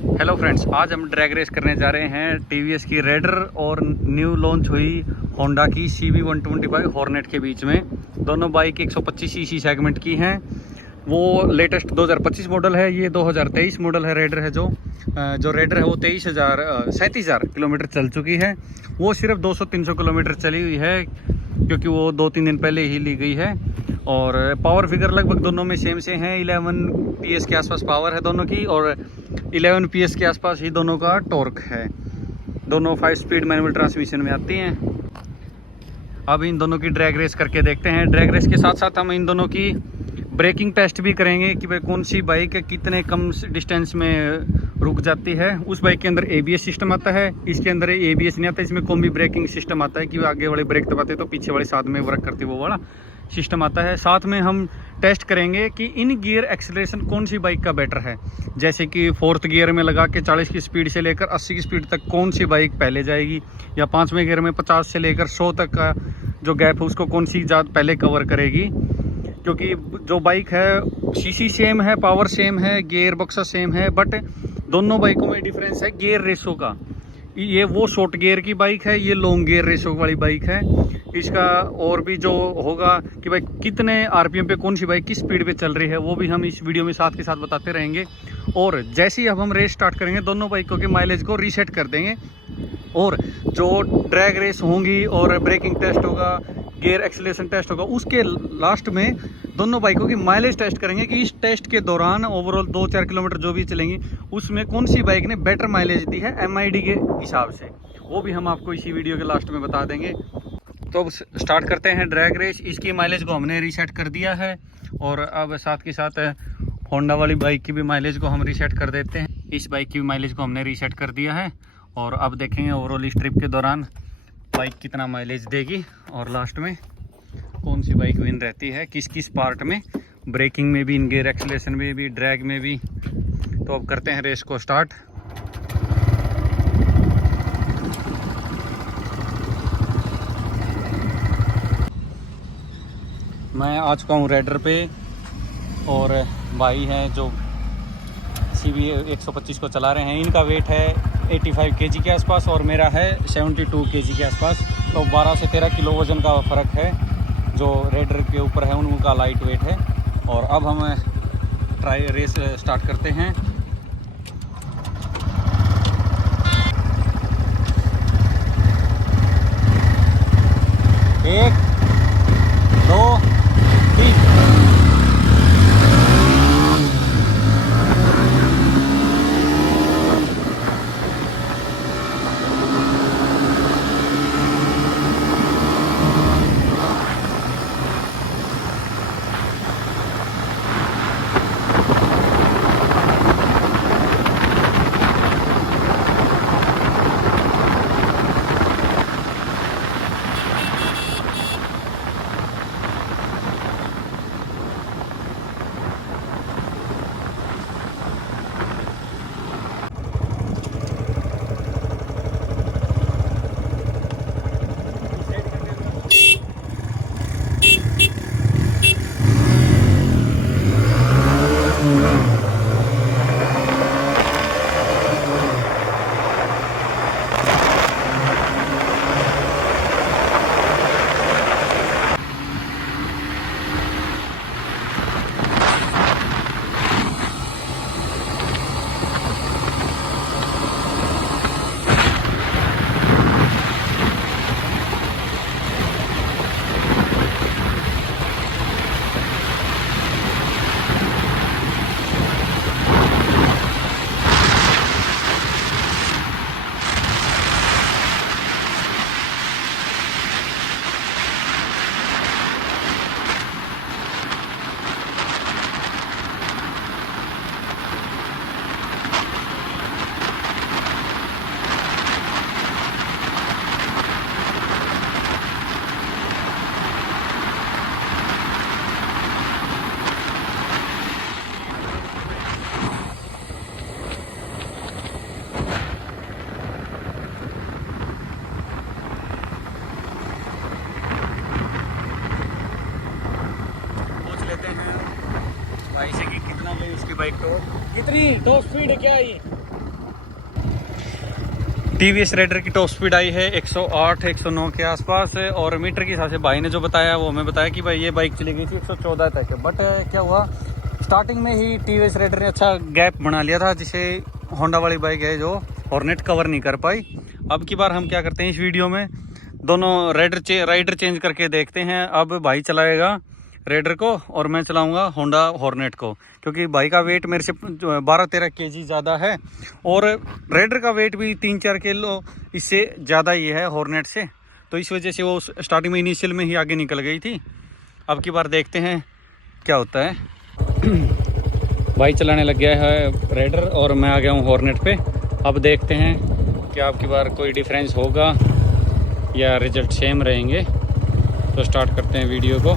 Hello friends, आज हम drag race करने जा रहे हैं टीवीएस की रेडर और न्यू लॉन्च हुई होंडा की CB125 हॉर्नेट के बीच में। दोनों बाइक 125 सीसी सेगमेंट की हैं। वो लेटेस्ट 2025 मॉडल है, ये 2023 मॉडल है। रेडर है जो रेडर है वो 37,000 किलोमीटर चल चुकी है। वो सिर्फ 200-300 किलोमीटर चली हुई है क्योंकि वो 2-3 दिन पहले ही ली गई है। और पावर फिगर लगभग दोनों में सेम से हैं। 11 PS के आसपास पावर है दोनों की और 11 PS के आसपास ही दोनों का टॉर्क है। दोनों 5 स्पीड मैनुअल ट्रांसमिशन में आती हैं। अब इन दोनों की ड्रैग रेस करके देखते हैं। ड्रैग रेस के साथ साथ हम इन दोनों की ब्रेकिंग टेस्ट भी करेंगे कि भाई कौन सी बाइक कितने कम डिस्टेंस में रुक जाती है। उस बाइक के अंदर ABS सिस्टम आता है, इसके अंदर ABS नहीं आता। इसमें कॉम्बी ब्रेकिंग सिस्टम आता है कि आगे वाले ब्रेक दबाते तो पीछे वाले साथ में वर्क करते, वो वाला सिस्टम आता है। साथ में हम टेस्ट करेंगे कि इन गियर एक्सेलरेशन कौन सी बाइक का बेटर है। जैसे कि 4th गियर में लगा के 40 की स्पीड से लेकर 80 की स्पीड तक कौन सी बाइक पहले जाएगी, या 5वें गियर में 50 से लेकर 100 तक का जो गैप है उसको कौन सी ज़्यादा पहले कवर करेगी। क्योंकि जो बाइक है सीसी सेम है, पावर सेम है, गियर बक्सा सेम है, बट दोनों बाइकों में डिफरेंस है गियर रेशो का। ये वो शॉर्ट गियर की बाइक है, ये लॉन्ग गियर रेशो वाली बाइक है। इसका और भी जो होगा कि भाई कितने RPM पे कौन सी बाइक किस स्पीड पे चल रही है, वो भी हम इस वीडियो में साथ के साथ बताते रहेंगे। और जैसे ही अब हम रेस स्टार्ट करेंगे दोनों बाइकों के माइलेज को रीसेट कर देंगे। और जो ड्रैग रेस होंगी और ब्रेकिंग टेस्ट होगा, गियर एक्सेलरेशन टेस्ट होगा, उसके लास्ट में दोनों बाइकों की माइलेज टेस्ट करेंगे कि इस टेस्ट के दौरान ओवरऑल 2-4 किलोमीटर जो भी चलेंगी उसमें कौन सी बाइक ने बेटर माइलेज दी है MID के हिसाब से। वो भी हम आपको इसी वीडियो के लास्ट में बता देंगे। तो अब स्टार्ट करते हैं ड्रैग रेस। इसकी माइलेज को हमने रीसेट कर दिया है और अब साथ के साथ होंडा वाली बाइक की भी माइलेज को हम रीसेट कर देते हैं। इस बाइक की भी माइलेज को हमने रीसेट कर दिया है और अब देखेंगे ओवरऑल इस ट्रिप के दौरान बाइक कितना माइलेज देगी और लास्ट में कौन सी बाइक विन रहती है, किस किस पार्ट में, ब्रेकिंग में भी, इन गियर एक्सेलरेशन में भी, ड्रैग में भी। तो अब करते हैं रेस को स्टार्ट। मैं आ चुका हूँ रेडर पे और भाई हैं जो CB125 को चला रहे हैं। इनका वेट है 85 kg के आसपास और मेरा है 72 kg के आसपास। तो 12 से 13 किलो वजन का फ़र्क है। जो रेडर के ऊपर है उनका लाइट वेट है। और अब हम रेस स्टार्ट करते हैं। एक, दो, तीन। भाई से कि कितना गई उसकी बाइक, तो कितनी टॉप स्पीड है क्या ये? टीवीएस रेडर की टॉप स्पीड आई है 108 109 के आसपास, और मीटर के हिसाब से भाई ने जो बताया वो हमें बताया कि भाई ये बाइक चली गई थी 114 तक। बट क्या हुआ, स्टार्टिंग में ही टीवीएस रेडर ने अच्छा गैप बना लिया था, जिसे होंडा वाली बाइक है जो हॉर्नेट कवर नहीं कर पाई। अब की बार हम क्या करते हैं, इस वीडियो में दोनों राइडर चेंज करके देखते हैं। अब भाई चलाएगा रेडर को और मैं चलाऊंगा होंडा हॉर्नेट को, क्योंकि भाई का वेट मेरे से 12-13 केजी ज़्यादा है, और रेडर का वेट भी 3-4 किलो इससे ज़्यादा ही है हॉर्नेट से। तो इस वजह से वो स्टार्टिंग में इनिशियल में ही आगे निकल गई थी। अब की बार देखते हैं क्या होता है। भाई चलाने लग गया है रेडर और मैं आ गया हूँ हॉर्नेट पे। अब देखते हैं कि अब की बार कोई डिफरेंस होगा या रिजल्ट सेम रहेंगे। तो स्टार्ट करते हैं वीडियो को।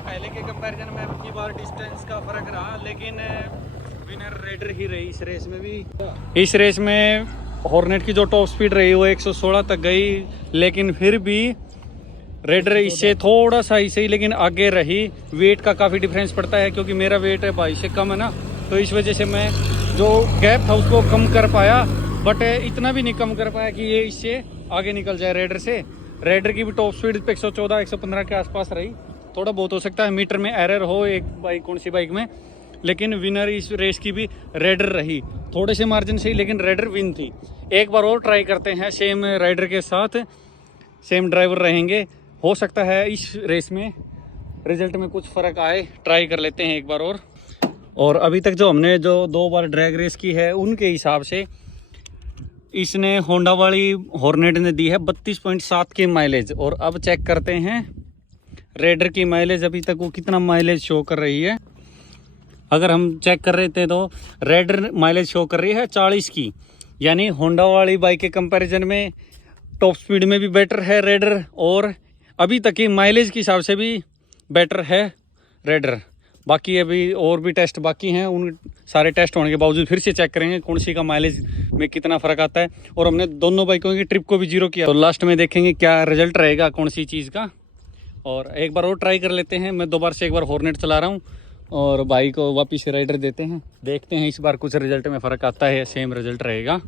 पहले के कंपैरिजन में अब की बार डिस्टेंस का फर्क रहा, लेकिन विनर रेडर ही रही इस रेस में भी। इस रेस में हॉर्नेट की जो टॉप स्पीड रही वो 116 तक गई, लेकिन फिर भी रेडर इससे थोड़ा सा ही सही लेकिन आगे रही। वेट का काफ़ी डिफरेंस पड़ता है, क्योंकि मेरा वेट भाई से कम है ना, तो इस वजह से मैं जो गैप था उसको कम कर पाया, बट इतना भी नहीं कम कर पाया कि ये इससे आगे निकल जाए रेडर से। रेडर की भी टॉप स्पीड 114 115 के आसपास रही। थोड़ा बहुत हो सकता है मीटर में एरर हो एक बाइक कौन सी बाइक में, लेकिन विनर इस रेस की भी रेडर रही, थोड़े से मार्जिन से ही, लेकिन रेडर विन थी। एक बार और ट्राई करते हैं सेम राइडर के साथ, सेम ड्राइवर रहेंगे, हो सकता है इस रेस में रिजल्ट में कुछ फ़र्क आए। ट्राई कर लेते हैं एक बार और अभी तक जो हमने जो 2 बार ड्रैग रेस की है उनके हिसाब से इसने होंडा वाली हॉर्नेट ने दी है 32.7 की माइलेज। और अब चेक करते हैं रेडर की माइलेज अभी तक वो कितना माइलेज शो कर रही है। अगर हम चेक कर रहे थे तो रेडर माइलेज शो कर रही है 40 की, यानी होंडा वाली बाइक के कंपैरिजन में टॉप स्पीड में भी बेटर है रेडर, और अभी तक की माइलेज के हिसाब से भी बेटर है रेडर। बाकी अभी और भी टेस्ट बाकी हैं, उन सारे टेस्ट होने के बावजूद फिर से चेक करेंगे कौन सी का माइलेज में कितना फ़र्क आता है। और हमने दोनों बाइकों की ट्रिप को भी 0 किया, तो लास्ट में देखेंगे क्या रिजल्ट रहेगा कौन सी चीज़ का। और एक बार और ट्राई कर लेते हैं। मैं दोबारा से एक बार हॉर्नेट चला रहा हूँ और बाइक को वापस से राइडर देते हैं, देखते हैं इस बार कुछ रिजल्ट में फ़र्क आता है या सेम रिजल्ट रहेगा।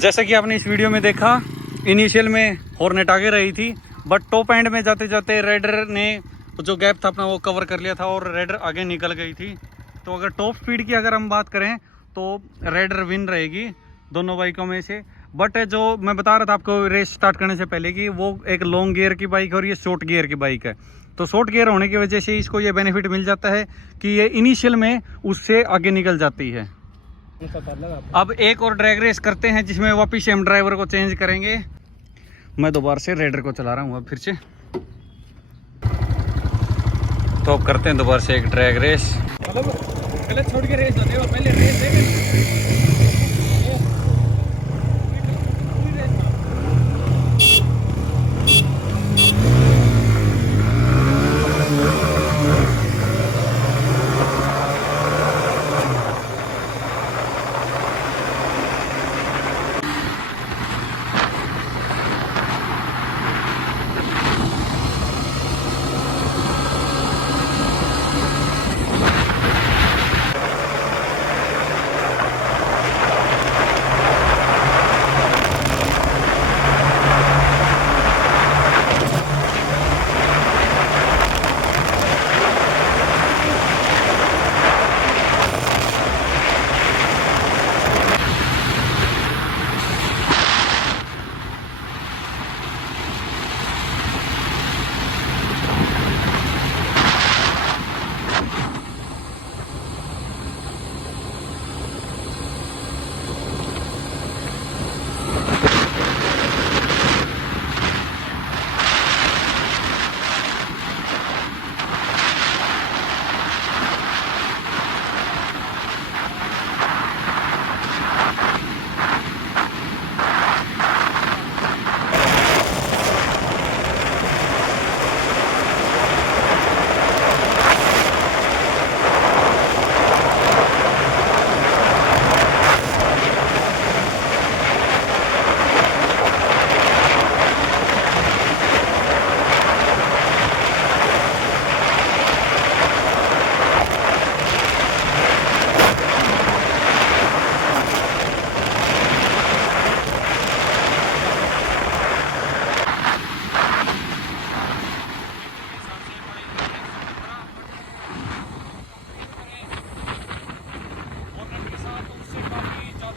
जैसा कि आपने इस वीडियो में देखा, इनिशियल में हॉर्नेट आगे रही थी, बट टॉप एंड में जाते जाते रेडर ने जो गैप था अपना वो कवर कर लिया था और रेडर आगे निकल गई थी। तो अगर टॉप स्पीड की अगर हम बात करें तो रेडर विन रहेगी दोनों बाइकों में से। बट जो मैं बता रहा था आपको रेस स्टार्ट करने से पहले कि वो एक लॉन्ग गियर की बाइक है और ये शॉर्ट गियर की बाइक है। तो शॉर्ट गियर होने की वजह से इसको ये बेनिफिट मिल जाता है कि ये इनिशियल में उससे आगे निकल जाती है। अब एक और ड्रैग रेस करते हैं जिसमें वापिस हम ड्राइवर को चेंज करेंगे। मैं दोबारा से रेडर को चला रहा हूँ अब फिर से। तो अब करते हैं दोबारा से एक ड्रैग रेस। गलत छोड़ के रेस होते हैं, पहले रेस है।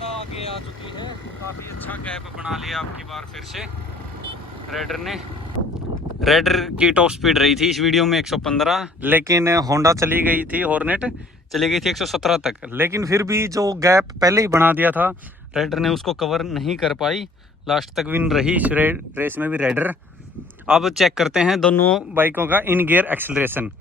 आगे आ चुकी है, काफ़ी अच्छा गैप बना लिया आपकी बार फिर से रेडर ने। रेडर की टॉप स्पीड रही थी इस वीडियो में 115, लेकिन होंडा चली गई थी, हॉर्नेट चली गई थी 117 तक। लेकिन फिर भी जो गैप पहले ही बना दिया था रेडर ने, उसको कवर नहीं कर पाई, लास्ट तक विन रही इस रेस में भी रेडर। अब चेक करते हैं दोनों बाइकों का इन गियर एक्सेलरेशन।